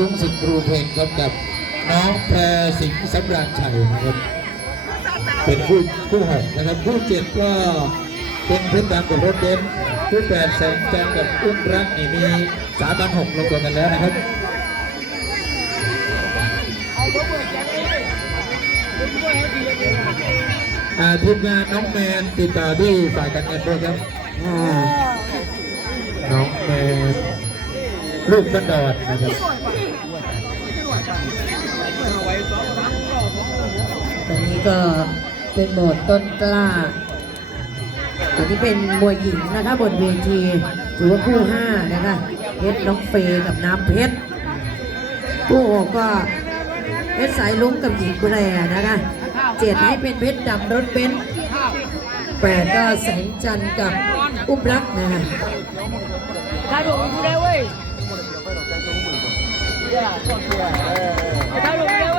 ลุงสิงห์ครูเพลงครับกับน้องแพรสิงห์สำราญชัยนะครับเป็นคู่คู่หกนะครับคู่เจ็ดก็เป็นพื้นดำกับรถเบนซ์คู่แปดแสงจันทร์กับอุ้มรักนี่มีสามพันหกลงตัวกันแล้วนะครับอ่าทีมงานน้องแมนติดต่อที่ฝ่ายการเงินด้วยครับอ่าน้องแมนลูกบันดอนนะครับ ก็เป็นโหมดต้นกล้าอันนี้เป็นมวยหญิงนะคะบนเวทีถือว่าคู่ห้านะคะเพชรน้องเฟย์กับน้ำเพชรคู่หกก็เพชรสายลุ้งกับหญิงแพรนะคะเจ็ดให้เป็นเพชรดำรถเบนแปดก็แสงจันทร์กับอุ้มรักนะคะ thái độ của đây ơi thái độ của đây ơi อะ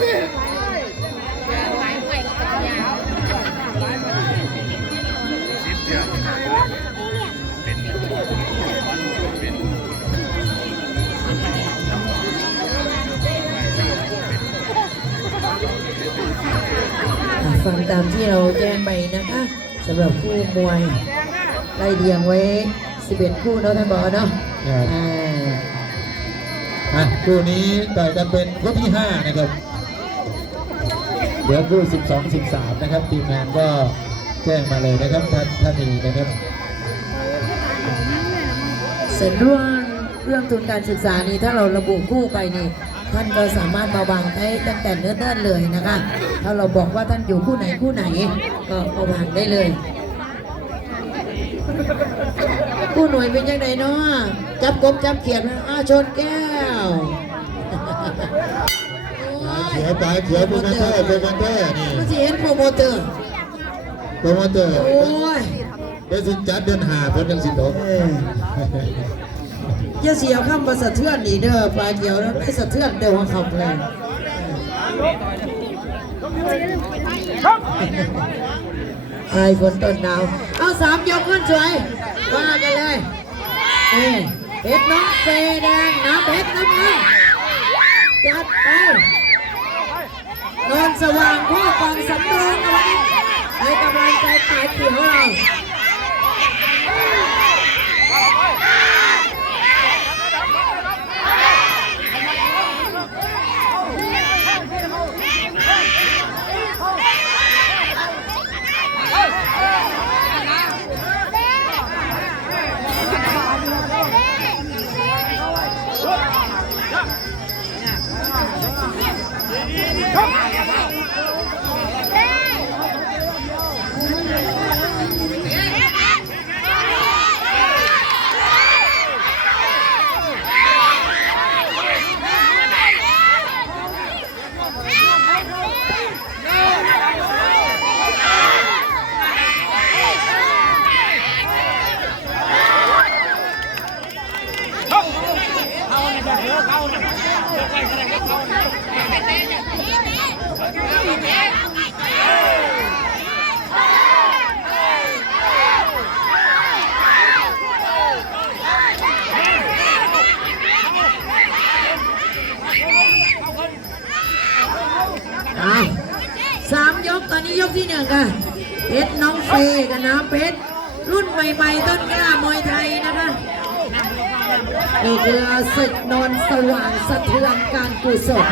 ฟังตามที่เราแจ้งไปนะคะสำหรับคู่มวยไล่เรียงไว้ 11 คู่เนาะท่านบอกเนาะครับอ่า อะคู่นี้ต่อยกันเป็นคู่ที่ห้านะครับ เดี๋ยวคู่สิบสองสิบสามนะครับ ทีมงานก็แจ้งมาเลยนะครับท่านท่านนี้นะครับเสร็จเรื่องเรื่องทุนการศึกษานี่ถ้าเราระบุคู่ไปนี่ท่านก็สามารถมาวางได้ตั้งแต่เนิ่นๆเลยนะคะ ถ้าเราบอกว่าท่านอยู่คู่ไหนคู่ไหน ก็เอาวางได้เลยคู่หน่วยเป็นยังไงเนาะจับกบจับเขียดอ้าชนแก้ว ขียวปลายเขียวโปรโมเตอร์โปรโมเตอร์นี่มันจะเห็นโปรโมเตอร์โปรโมเตอร์โอ้ยเดี๋ยวสิจัดเดินหาเพิ่นจังสิตกเอออย่าเสียข้ามประสะเทือนนี่เด้อปลาเขียวแล้วไม่สะเทือนเดี๋ยวหัวเขับเลยไอ้ฝนต้นหนาวเอาสามยกขึ้นสวยว่ากันเลยเอ้เพชรน้องเฟแดงน้ำเพชรน้ำเงินจัดไป นอนสว่างพ่อกองสำรองเอาไว้ให้กำลังใจปลายเขียวเรา ค่ะเพชรน้องเฟย์กับน้ำเพชรรุ่นใหม่ๆต้นกล้ามวยไทยนะคะนี่คือศึกนอนสว่างสะเทือนการกุศล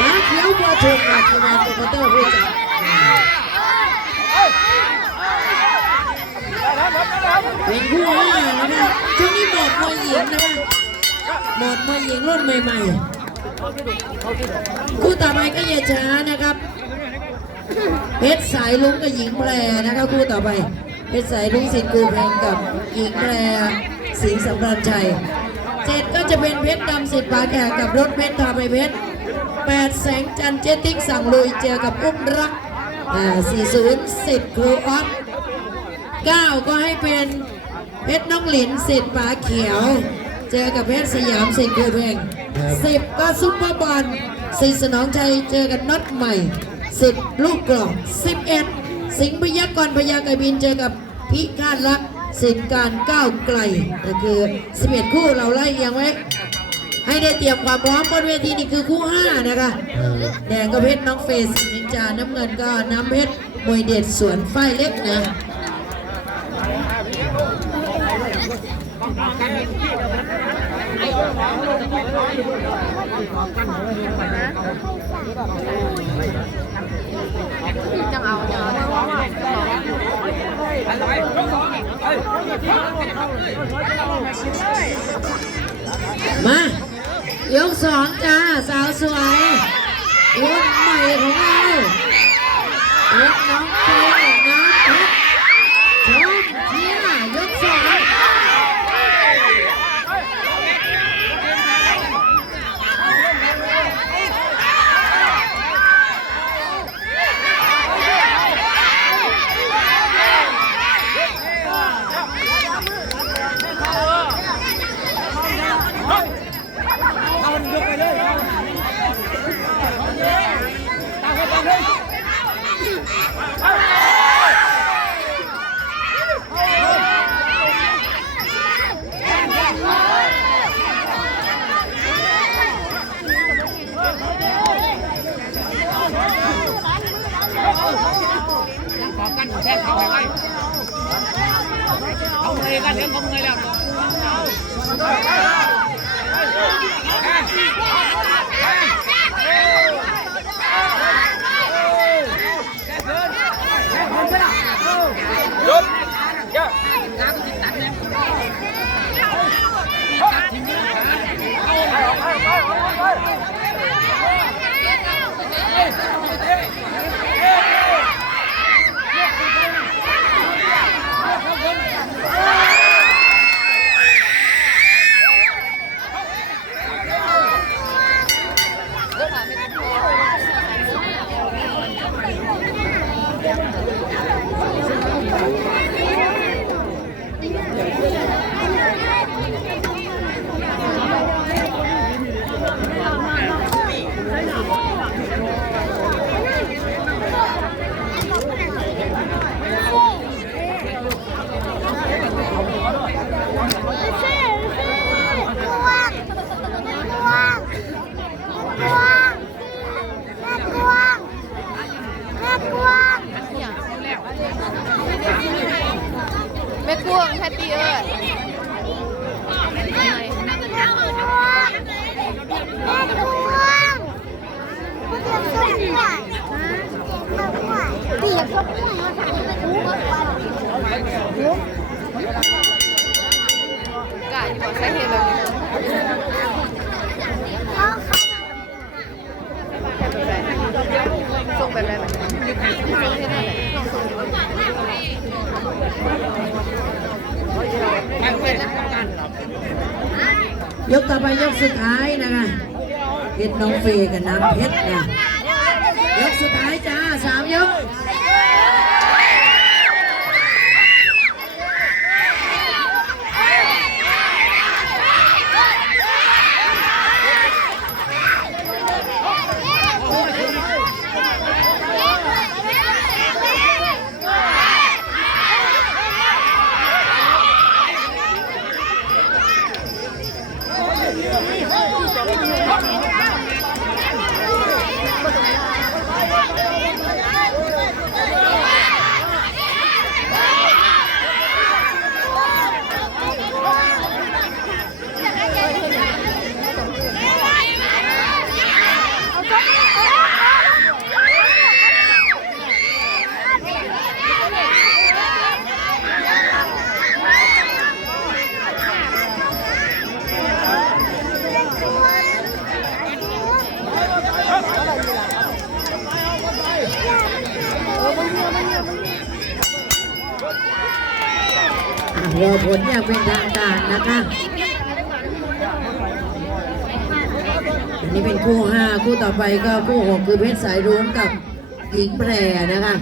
ตาเขียวบัวถูกหลักงานโปรโมเตอร์ผู้จัดเป็นผู้ห้านะคะช่วงนี้หมดมวยหญิงนะคะหมดมวยหญิงรุ่นใหม่ ๆ คู่ต่อไปก็อย่าช้านะครับเพชรสายลุ้งกับหญิงแพรนะครับคู่ต่อไปเพชรสายลุ้งสิงห์กูเพลงกับหญิงแพรสิงสำราญชัยเจ็ดก็จะเป็นเพชรดำสิทธิ์ปาแขกกับรถเพชรทาไปเพชรแปดแสงจันเจติ๊กสั่งลุยเจอกับอุ้มรักสี่ศูนย์สิทธิ์ครูออสเก้าก็ให้เป็นเพชรน้องหลินสิทธิ์ปาเขียว เจอกับเพชรสยามสิทธิ์ครูเพลง สิบก็ซุปเปอร์บอลสิสนองชัยเจอกันน็อตใหม่สิบลูกกรอกสิบเอ็ดสิงห์พยักกรพยากรบินเจอกับพิฆาตรักสิทธิ์การก้าวไกลนั่คือ11คู่เราไล่เรียังไว้ ให้ได้เตรียมความพร้อมบนเวทีนี่คือคู่5นะคะแดงก็เพชรน้องเฟสนินจาน้ำเงินก็น้ำเพชรมวยเด็ดสวนฝ้ายเล็กนะ จังเอาจังเอามายกสองจ้า สาวสวยรุ่นใหม่ของเราเล็กน้อง ขอกันแทนเอาเงยกันเห็นเขาเงยแล้ว แม่กวงแพตตี้เอ้ยตีอยากชกมวยมาถามมันรู้มากกว่ากะอยู่บอกใช้เหตุแบบนี้ เขาเขา ส่งแบบไหนแบบนี้ส่งที่นั่นแหละส่งเห็นแล้วกัน ยกต่อไปยกสุดท้ายนะคะเพชรน้องเฟย์กับน้ำเพชรนะยกสุดท้ายจ้าสามยก รอผลอย่างเป็นทางการนะคะอันนี้เป็นคู่ห้าคู่ต่อไปก็คู่หกคือเพชรสายรุ้งกับหญิงแพรนะคะ